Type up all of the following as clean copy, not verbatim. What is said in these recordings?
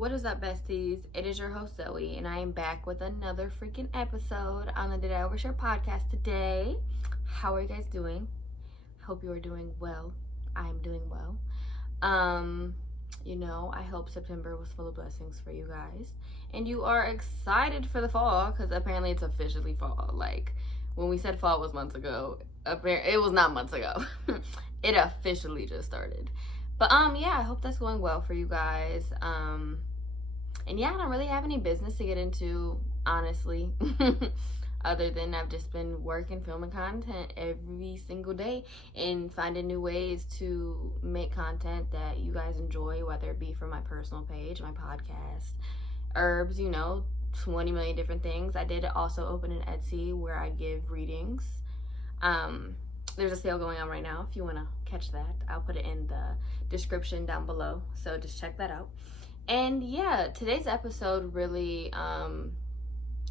What is up, besties? It is your host, Zoe, and I am back with another freaking episode on the Did I Overshare podcast today. How are you guys doing? Hope you are doing well. I'm doing well. I hope September was full of blessings for you guys. And you are excited for the fall, because apparently it's officially fall. Like, when we said fall was months ago, it was not months ago. It officially just started. But I hope that's going well for you guys. And yeah, I don't really have any business to get into, honestly. Other than I've just been working, filming content every single day and finding new ways to make content that you guys enjoy, whether it be for my personal page, my podcast, herbs, 20 million different things. I did also open an Etsy where I give readings. There's a sale going on right now if you want to catch that. I'll put it in the description down below, so just check that out. And yeah, today's episode really I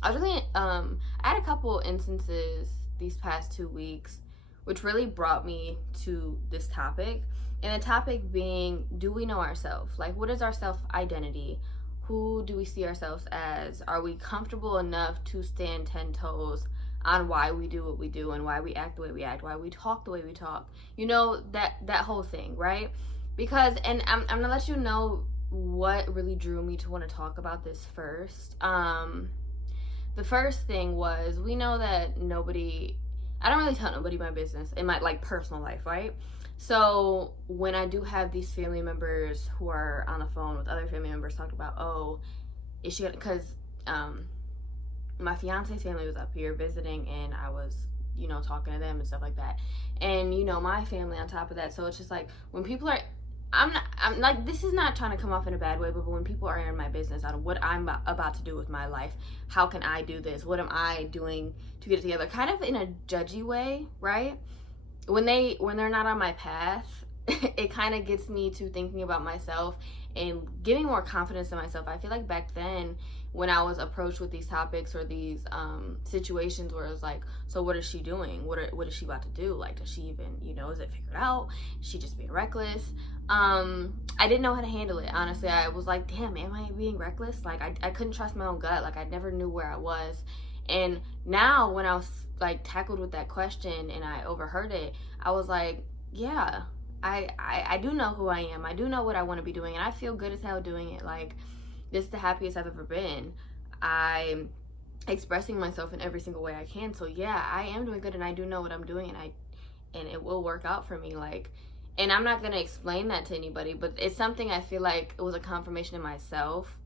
had a couple instances these past 2 weeks which really brought me to this topic, and the topic being, do we know ourselves? Like, what is our self-identity? Who do we see ourselves as? Are we comfortable enough to stand 10 toes on why we do what we do and why we act the way we act, why we talk the way we talk? That whole thing, right? Because, and I'm gonna let you know what really drew me to want to talk about this first. The first thing was, we know that I don't really tell nobody my business in my personal life, right? So when I do have these family members who are on the phone with other family members talking about, oh, is she gonna, because my fiance's family was up here visiting, and I was talking to them and stuff like that, and my family on top of that. So it's just like, when people are, I'm like, this is not trying to come off in a bad way, but when people are in my business on what I'm about to do with my life, how can I do this? What am I doing to get it together? Kind of in a judgy way, right? When they're not on my path, it kind of gets me to thinking about myself and giving more confidence in myself. I feel like back then, when I was approached with these topics or these situations where it was like, so what is she doing? What is she about to do? Like, does she even, is it figured out? Is she just being reckless? I didn't know how to handle it. Honestly, I was like, damn, am I being reckless? Like, I couldn't trust my own gut. Like, I never knew where I was. And now when I was tackled with that question and I overheard it, I was like, yeah, I do know who I am. I do know what I want to be doing, and I feel good as hell doing it. Like, this is the happiest I've ever been. I'm expressing myself in every single way I can. So yeah, I am doing good, and I do know what I'm doing, and it will work out for me. Like, and I'm not gonna explain that to anybody, but it's something I feel like it was a confirmation in myself,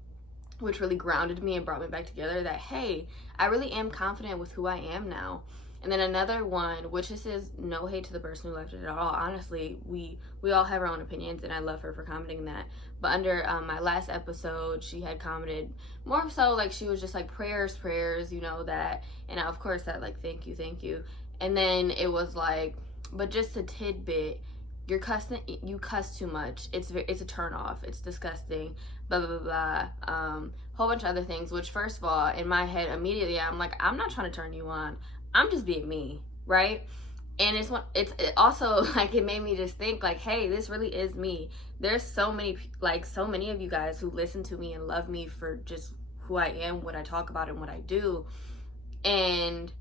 which really grounded me and brought me back together, that hey, I really am confident with who I am now. And then another one, which this is no hate to the person who left it at all. Honestly, we all have our own opinions, and I love her for commenting that. But under my last episode, she had commented more so like, she was just like, prayers, that. And of course that, like, thank you. And then it was like, but just a tidbit, you cuss too much. It's a turn off. It's disgusting. Blah blah blah blah. Whole bunch of other things. Which, first of all, in my head immediately, I'm like, I'm not trying to turn you on. I'm just being me, right? And it also, like, it made me just think, like, hey, this really is me. There's so many of you guys who listen to me and love me for just who I am, what I talk about, and what I do. And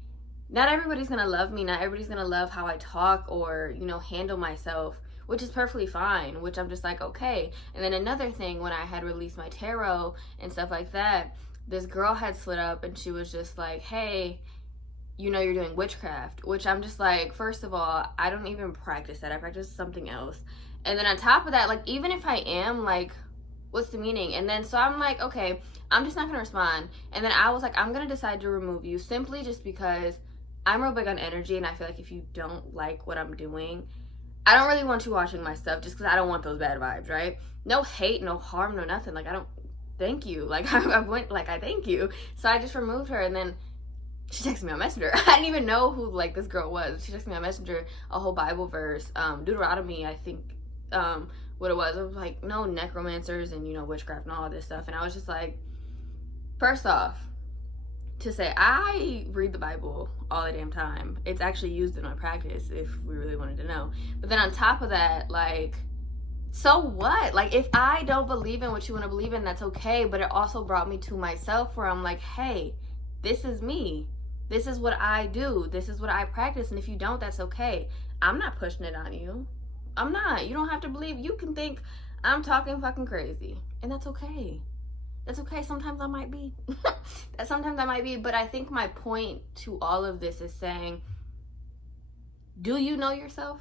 not everybody's gonna love me. Not everybody's gonna love how I talk or, handle myself, which is perfectly fine, which I'm just like, okay. And then another thing, when I had released my tarot and stuff like that, this girl had slid up and she was just like, hey, you're doing witchcraft, which I'm just like, first of all, I don't even practice that. I practice something else. And then on top of that, like, even if I am, like, what's the meaning? And then so I'm like, okay, I'm just not gonna respond. And then I was like, I'm gonna decide to remove you, simply just because I'm real big on energy, and I feel like if you don't like what I'm doing, I don't really want you watching my stuff, just because I don't want those bad vibes, right? No hate, no harm, no nothing. Like, I don't, thank you. Like, I thank you. So I just removed her, and then she texted me on Messenger. I didn't even know who, like, this girl was. She texted me on Messenger a whole Bible verse, Deuteronomy, I think, what it was. It was like, no necromancers and, witchcraft and all of this stuff. And I was just like, first off, to say I read the Bible all the damn time. It's actually used in my practice, if we really wanted to know. But then on top of that, like, So what? Like, if I don't believe in what you want to believe in, that's okay. But it also brought me to myself where I'm like, hey, this is me. This is what I do. This is what I practice. And if you don't, that's okay. I'm not pushing it on you. I'm not. You don't have to believe. You can think I'm talking fucking crazy. And that's okay. That's okay. Sometimes I might be. Sometimes I might be. But I think my point to all of this is saying, do you know yourself?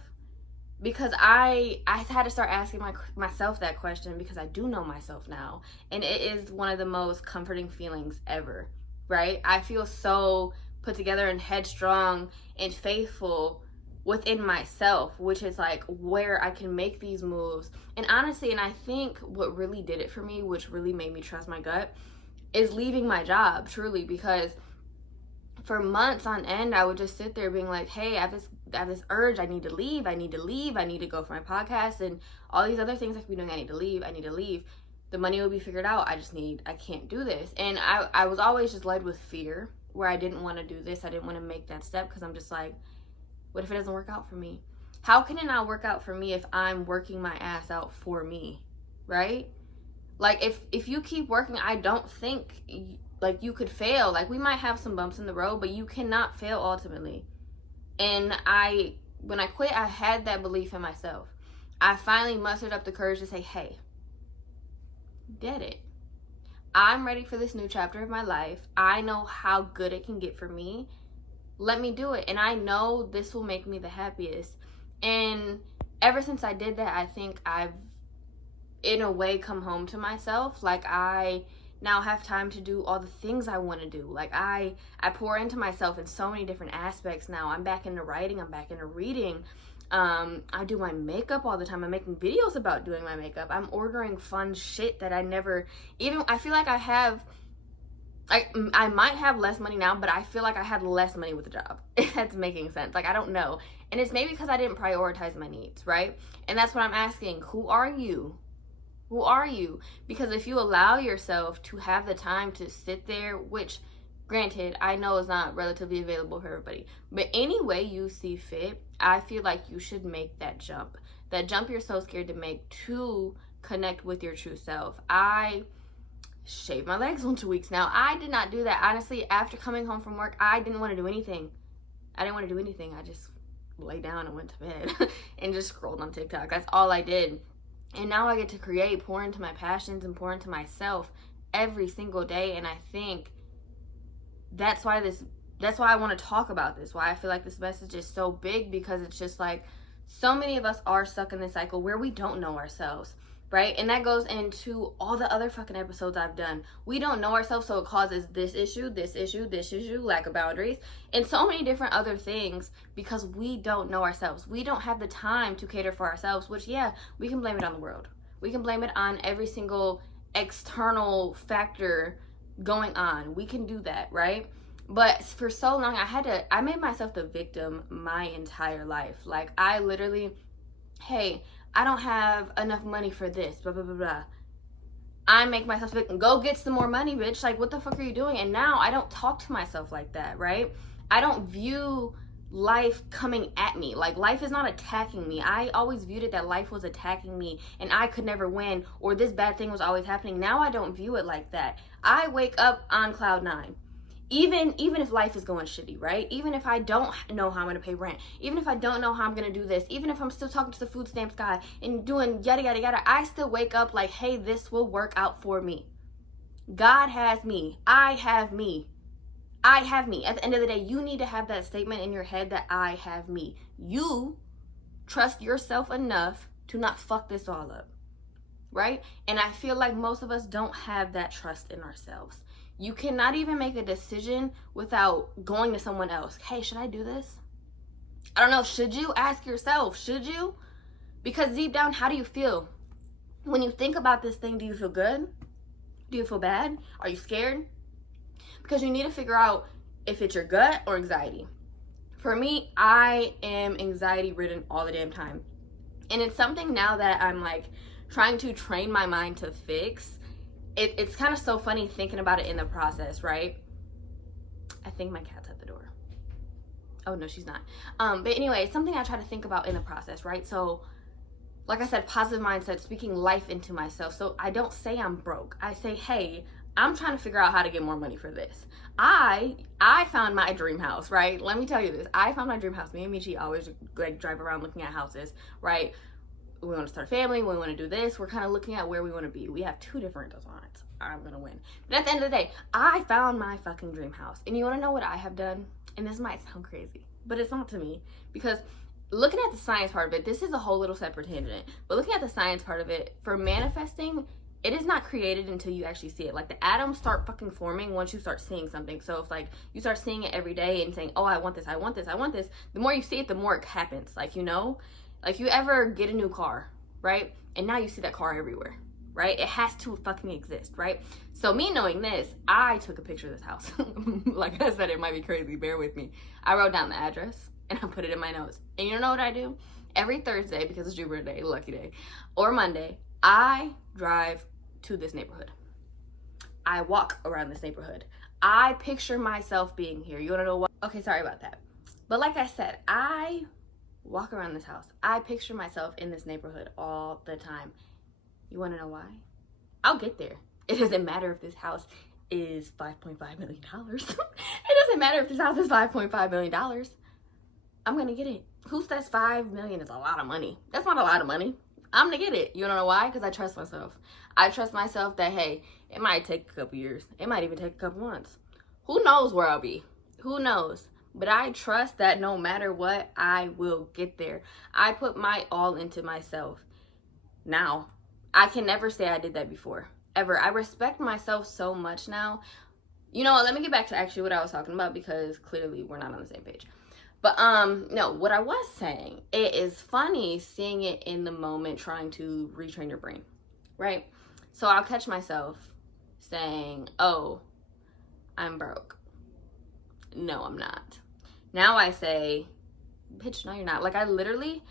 Because I had to start asking myself that question, because I do know myself now. And it is one of the most comforting feelings ever, right? I feel so put together and headstrong and faithful within myself, which is like where I can make these moves. And honestly, and I think what really did it for me, which really made me trust my gut, is leaving my job, truly. Because for months on end, I would just sit there being like, hey, I have this urge. I need to leave. I need to go for my podcast and all these other things I could be doing. I need to leave. The money will be figured out. I can't do this. And I was always just led with fear, where I didn't want to do this. I didn't want to make that step, because I'm just like, what if it doesn't work out for me? How can it not work out for me if I'm working my ass out for me, right? Like, if you keep working, I don't think like you could fail. Like, we might have some bumps in the road, but you cannot fail ultimately. And when I quit, I had that belief in myself. I finally mustered up the courage to say, hey, did it. I'm ready for this new chapter of my life. I know how good it can get for me. Let me do it. And I know this will make me the happiest. And ever since I did that, I think I've, in a way, come home to myself. Like, I now have time to do all the things I want to do. Like, I pour into myself in so many different aspects now. I'm back into writing. I'm back into reading. I do my makeup all the time. I'm making videos about doing my makeup. I'm ordering fun shit that I never even, I feel like I might have less money now, but I feel like I had less money with the job. If that's making sense. Like, I don't know. And it's maybe because I didn't prioritize my needs, right? And that's what I'm asking. Who are you? Who are you? Because if you allow yourself to have the time to sit there, which, granted, I know is not relatively available for everybody, but any way you see fit, I feel like you should make that jump. That jump you're so scared to make to connect with your true self. I shaved my legs on 2 weeks now. I did not do that. Honestly, after coming home from work, I didn't want to do anything. I just lay down and went to bed and just scrolled on TikTok. That's all I did. And now I get to create, pour into my passions and pour into myself every single day. And I think that's why I want to talk about this. Why I feel like this message is so big, because it's just like, so many of us are stuck in this cycle where we don't know ourselves, right? And that goes into all the other fucking episodes I've done. We don't know ourselves, so it causes this issue, lack of boundaries, and so many different other things, because we don't know ourselves. We don't have the time to cater for ourselves, which, yeah, we can blame it on the world. We can blame it on every single external factor going on. We can do that, right? But for so long, I made myself the victim my entire life. Like, I literally, hey, I don't have enough money for this, blah, blah, blah, blah. I make myself victim. Go get some more money, bitch. Like, what the fuck are you doing? And now I don't talk to myself like that, right? I don't view life coming at me. Like, life is not attacking me. I always viewed it that life was attacking me and I could never win, or this bad thing was always happening. Now I don't view it like that. I wake up on cloud 9. Even if life is going shitty, right? Even if I don't know how I'm going to pay rent, even if I don't know how I'm going to do this, even if I'm still talking to the food stamps guy and doing yada, yada, yada, I still wake up like, hey, this will work out for me. God has me. I have me. I have me. At the end of the day, you need to have that statement in your head that I have me. You trust yourself enough to not fuck this all up, right? And I feel like most of us don't have that trust in ourselves. You cannot even make a decision without going to someone else. Hey, should I do this? I don't know. Should you? Ask yourself. Should you? Because deep down, how do you feel? When you think about this thing, do you feel good? Do you feel bad? Are you scared? Because you need to figure out if it's your gut or anxiety. For me, I am anxiety ridden all the damn time. And it's something now that I'm like trying to train my mind to fix. It's kind of so funny thinking about it in the process, right? I think my cat's at the door. Oh, no, she's not. But anyway, it's something I try to think about in the process, right? So, like I said, positive mindset, speaking life into myself. So I don't say I'm broke. I say, hey, I'm trying to figure out how to get more money for this. I found my dream house, right? Let me tell you this. I found my dream house. Me and Michi always like drive around looking at houses, right? We want to start a family. We want to do this. We're kind of looking at where we want to be. We have 2 different designs. I'm going to win. But at the end of the day, I found my fucking dream house. And you want to know what I have done? And this might sound crazy, but it's not to me. Because looking at the science part of it, this is a whole little separate tangent. But looking at the science part of it, for manifesting, it is not created until you actually see it. Like the atoms start fucking forming once you start seeing something. So if like you start seeing it every day and saying, oh, I want this, I want this, I want this, the more you see it, the more it happens. Like, you know, like you ever get a new car, right? And now you see that car everywhere, right? It has to fucking exist, right? So me knowing this, I took a picture of this house. Like I said, it might be crazy, bear with me. I wrote down the address and I put it in my notes. And you know what I do? Every Thursday, because it's Jupiter Day, lucky day, or Monday, I drive to this neighborhood. I walk around this neighborhood. I picture myself being here. You wanna know what? Okay, sorry about that. But like I said, I walk around this house. I picture myself in this neighborhood all the time. You wanna know why? I'll get there. It doesn't matter if this house is $5.5 million. It doesn't matter if this house is $5.5 million. I'm gonna get it. Who says 5 million is a lot of money? That's not a lot of money. I'm gonna get it. You don't know why? Because I trust myself. I trust myself that, hey, it might take a couple years. It might even take a couple months. Who knows where I'll be? Who knows? But I trust that no matter what, I will get there. I put my all into myself. Now, I can never say I did that before. Ever. I respect myself so much now. You know what? Let me get back to actually what I was talking about because clearly we're not on the same page. But no, what I was saying, it is funny seeing it in the moment, trying to retrain your brain, right? So I'll catch myself saying, oh, I'm broke. No, I'm not. Now I say, bitch, no, you're not. Like I literally,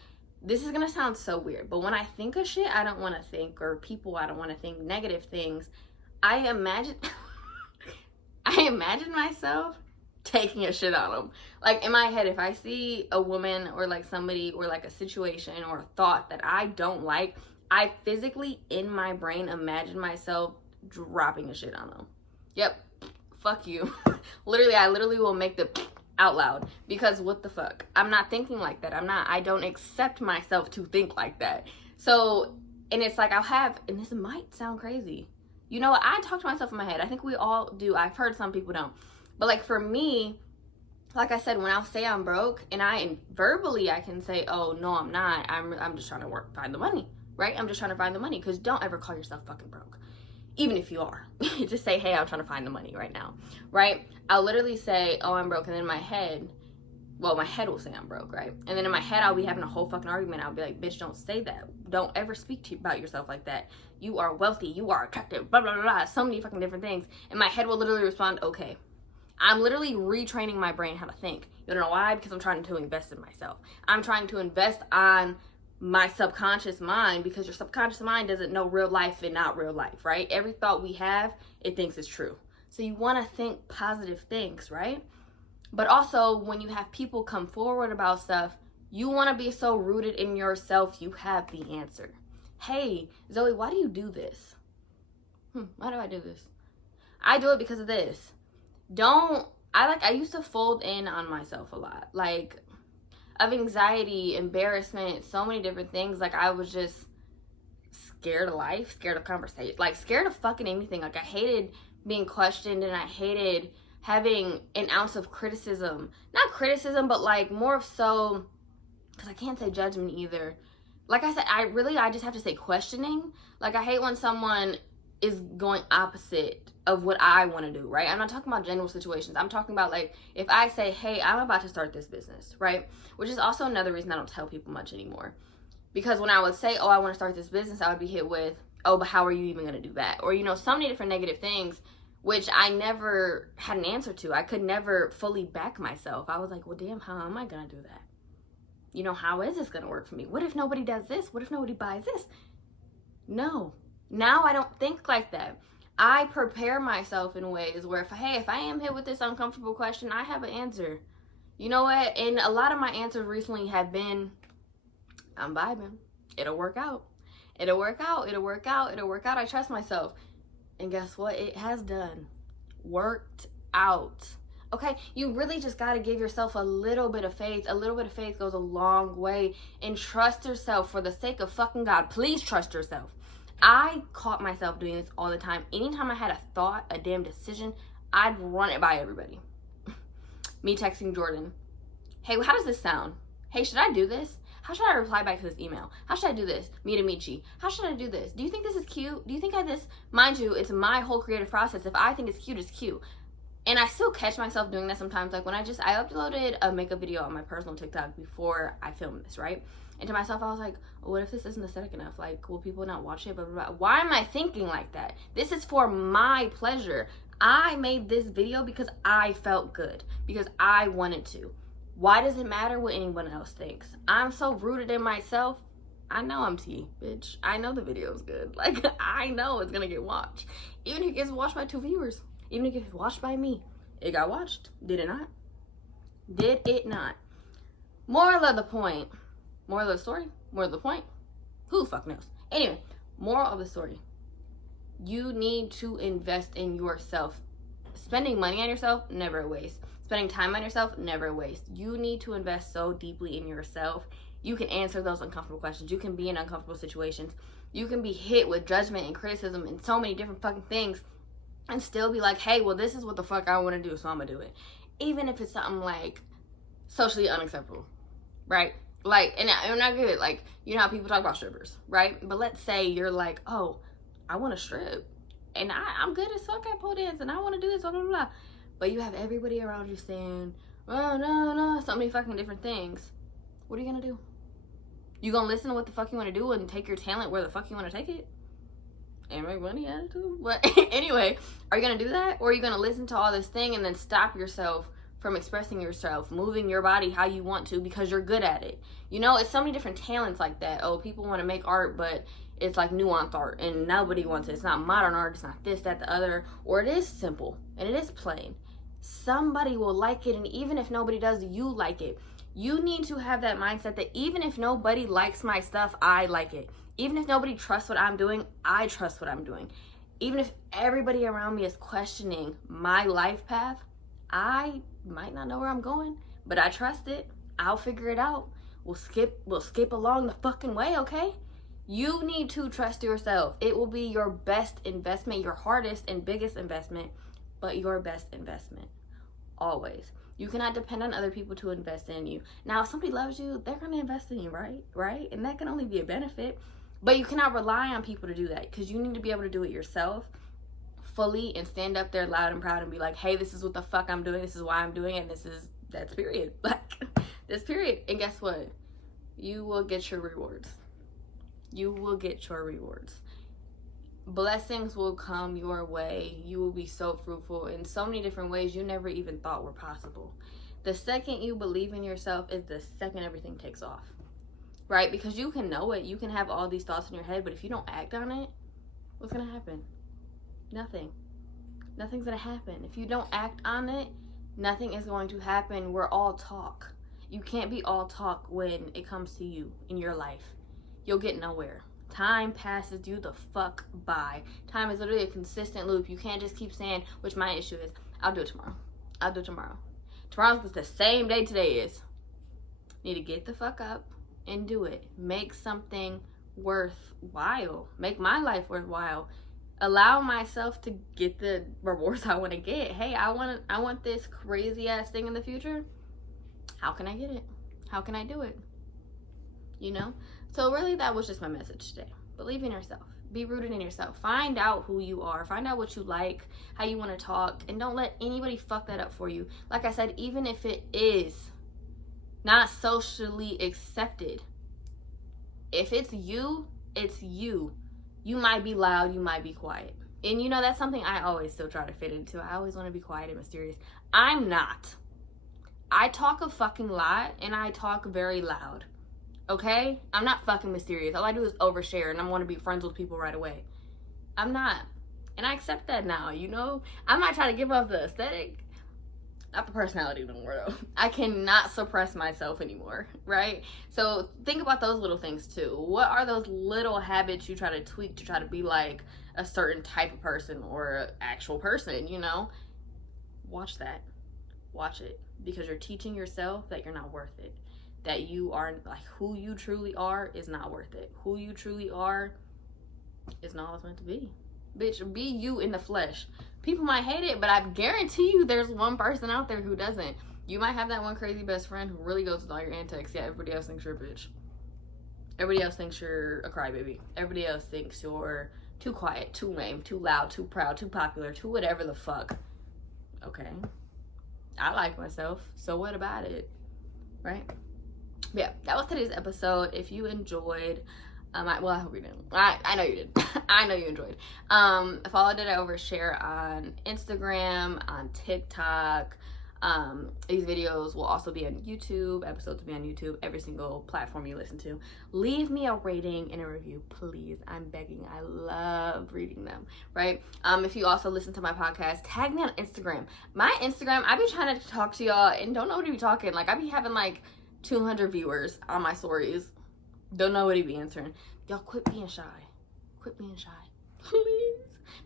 this is gonna sound so weird, but when I think of shit I don't want to think, or people I don't want to think, negative things, I imagine myself taking a shit on them. Like in my head, if I see a woman or like somebody or like a situation or a thought that I don't like, I physically in my brain imagine myself dropping a shit on them. Yep, fuck you. I literally will make the out loud because what the fuck? I'm not thinking like that. I don't accept myself to think like that. So, and it's like I'll have, and this might sound crazy. You know what? I talk to myself in my head. I think we all do. I've heard some people don't. But like for me, like I said, when I'll say I'm broke and verbally I can say, oh no, I'm not. I'm just trying to find the money, right? I'm just trying to find the money because don't ever call yourself fucking broke. Even if you are, just say, hey, I'm trying to find the money right now, right? I'll literally say, oh, I'm broke. And then my head will say I'm broke, right? And then in my head, I'll be having a whole fucking argument. I'll be like, bitch, don't say that. Don't ever speak about yourself like that. You are wealthy. You are attractive, blah, blah, blah, blah. So many fucking different things. And my head will literally respond, okay. I'm literally retraining my brain how to think. You don't know why? Because I'm trying to invest in myself. I'm trying to invest on my subconscious mind because your subconscious mind doesn't know real life and not real life, right? Every thought we have, it thinks is true. So you want to think positive things, right? But also when you have people come forward about stuff, you want to be so rooted in yourself, you have the answer. Hey, Zoe, why do you do this? Why do I do this? I do it because of this. I used to fold in on myself a lot. Like, of anxiety, embarrassment, so many different things. Like, I was just scared of life, scared of conversation, like, scared of fucking anything. Like, I hated being questioned and I hated having an ounce of criticism. Not criticism, but, like, more of so, because I can't say judgment either. Like I said, I just have to say questioning. Like, I hate when someone is going opposite of what I want to do, right? I'm not talking about general situations. I'm talking about like if I say, hey, I'm about to start this business, right? Which is also another reason I don't tell people much anymore. Because when I would say, oh, I want to start this business, I would be hit with, oh, but how are you even going to do that? Or, you know, so many different negative things, which I never had an answer to. I could never fully back myself. I was like, well, damn, how am I going to do that? You know, how is this going to work for me? What if nobody does this? What if nobody buys this? No. Now I don't think like that. I prepare myself in ways where if I am hit with this uncomfortable question, I have an answer. You know what? And a lot of my answers recently have been, I'm vibing. It'll work out. It'll work out. It'll work out. It'll work out. I trust myself. And guess what? It has done. Worked out. Okay? You really just got to give yourself a little bit of faith. A little bit of faith goes a long way. And trust yourself for the sake of fucking God. Please trust yourself. I caught myself doing this all the time. Anytime I had a thought, a damn decision, I'd run it by everybody. Me texting Jordan, hey, how does this sound? Hey, should I do this? How should I reply back to this email? How should I do this? Me to Michi. How should I do this? Do you think this is cute? Do you think this? Mind you, it's my whole creative process. If I think it's cute, it's cute. And I still catch myself doing that sometimes. Like when I uploaded a makeup video on my personal TikTok before I filmed this, right? And to myself, I was like, what if this isn't aesthetic enough? Like, will people not watch it? Blah, blah, blah. Why am I thinking like that? This is for my pleasure. I made this video because I felt good, because I wanted to. Why does it matter what anyone else thinks? I'm so rooted in myself. I know I'm T, bitch. I know the video is good. Like, I know it's gonna get watched. Even if it gets watched by 2 viewers. Even if it gets watched by me. It got watched. Did it not? Did it not? Moral of the point. Moral of the story? Moral of the point? Who the fuck knows? Anyway, moral of the story. You need to invest in yourself. Spending money on yourself, never a waste. Spending time on yourself, never a waste. You need to invest so deeply in yourself. You can answer those uncomfortable questions. You can be in uncomfortable situations. You can be hit with judgment and criticism and so many different fucking things and still be like, hey, well, this is what the fuck I want to do, so I'm going to do it. Even if it's something like socially unacceptable, right? Like, and I'm not good. Like, you know how people talk about strippers, right? But let's say you're like, oh, I want to strip. And I'm good as fuck at pole dance and I want to do this, blah, blah, blah. But you have everybody around you saying, oh, no, so many fucking different things. What are you going to do? You going to listen to what the fuck you want to do and take your talent where the fuck you want to take it? And make money at it too? But anyway, are you going to do that? Or are you going to listen to all this thing and then stop yourself from expressing yourself, moving your body how you want to because you're good at it? You know, it's so many different talents like that. Oh, people want to make art, but it's like nuanced art and nobody wants it. It's not modern art. It's not this, that, the other. Or it is simple and it is plain. Somebody will like it, and even if nobody does, you like it. You need to have that mindset that even if nobody likes my stuff, I like it. Even if nobody trusts what I'm doing, I trust what I'm doing. Even if everybody around me is questioning my life path, I might not know where I'm going, but I trust it. I'll figure it out. We'll skip along the fucking way, okay? You need to trust yourself. It will be your best investment, your hardest and biggest investment, but your best investment. Always. You cannot depend on other people to invest in you. Now, if somebody loves you, they're going to invest in you, right? And that can only be a benefit. But you cannot rely on people to do that because you need to be able to do it yourself fully and stand up there loud and proud and be like, hey, this is what the fuck I'm doing. This is why I'm doing it. That's period. Like, this period. And guess what? You will get your rewards. You will get your rewards. Blessings will come your way. You will be so fruitful in so many different ways you never even thought were possible. The second you believe in yourself is the second everything takes off, right? Because you can know it. You can have all these thoughts in your head, but if you don't act on it, what's going to happen? Nothing. Nothing's going to happen. If you don't act on it, nothing is going to happen. We're all talk. You can't be all talk when it comes to you in your life. You'll get nowhere. Time passes you the fuck by. Time is literally a consistent loop. You can't just keep saying, which my issue is, I'll do it tomorrow. I'll do it tomorrow. Tomorrow's the same day today is. Need to get the fuck up and do it. Make something worthwhile. Make my life worthwhile. Allow myself to get the rewards I want to get. Hey, I want this crazy ass thing in the future. How can I get it? How can I do it? You know? So really, that was just my message today. Believe in yourself. Be rooted in yourself. Find out who you are. Find out what you like, how you want to talk, and don't let anybody fuck that up for you. Like I said, even if it is not socially accepted, if it's you, it's you. You might be loud, you might be quiet. And you know, that's something I always still try to fit into. I always want to be quiet and mysterious. I'm not. I talk a fucking lot, and I talk very loud. Okay? I'm not fucking mysterious. All I do is overshare and I want to be friends with people right away. I'm not. And I accept that now, you know? I might try to give up the aesthetic. not the personality no more though. I cannot suppress myself anymore, right? So think about those little things too. What are those little habits you try to tweak to try to be like a certain type of person or actual person, you know? Watch that. Watch it, because you're teaching yourself that you're not worth it. That you are, like, who you truly are is not worth it. Who you truly are is not what's meant to be. Bitch, be you in the flesh. People might hate it, but I guarantee you there's one person out there who doesn't. You might have that one crazy best friend who really goes with all your antics. Yeah, everybody else thinks you're a bitch. Everybody else thinks you're a crybaby. Everybody else thinks you're too quiet, too lame, too loud, too proud, too popular, too whatever the fuck. Okay. I like myself, so what about it? Right? But yeah, that was today's episode. If you enjoyed, I hope you did. I know you did. I know you enjoyed. Follow Did I Overshare on Instagram, on TikTok. These videos will also be on YouTube. Episodes will be on YouTube, every single platform you listen to. Leave me a rating and a review, please. I'm begging. I love reading them, right? If you also listen to my podcast, tag me on Instagram. My Instagram, I be trying to talk to y'all and don't know what to be talking. Like, I be having like 200 viewers on my stories. Don't know what to be answering. Y'all quit being shy. Quit being shy, please.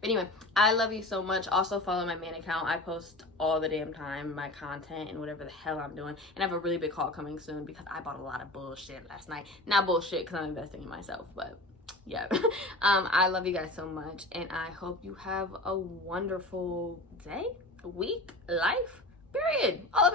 But anyway, I love you so much. Also follow my main account. I post all the damn time, my content and whatever the hell I'm doing. And I have a really big haul coming soon because I bought a lot of bullshit last night. Not bullshit because I'm investing in myself, but yeah. I love you guys so much, and I hope you have a wonderful day, week, life, period. All of it.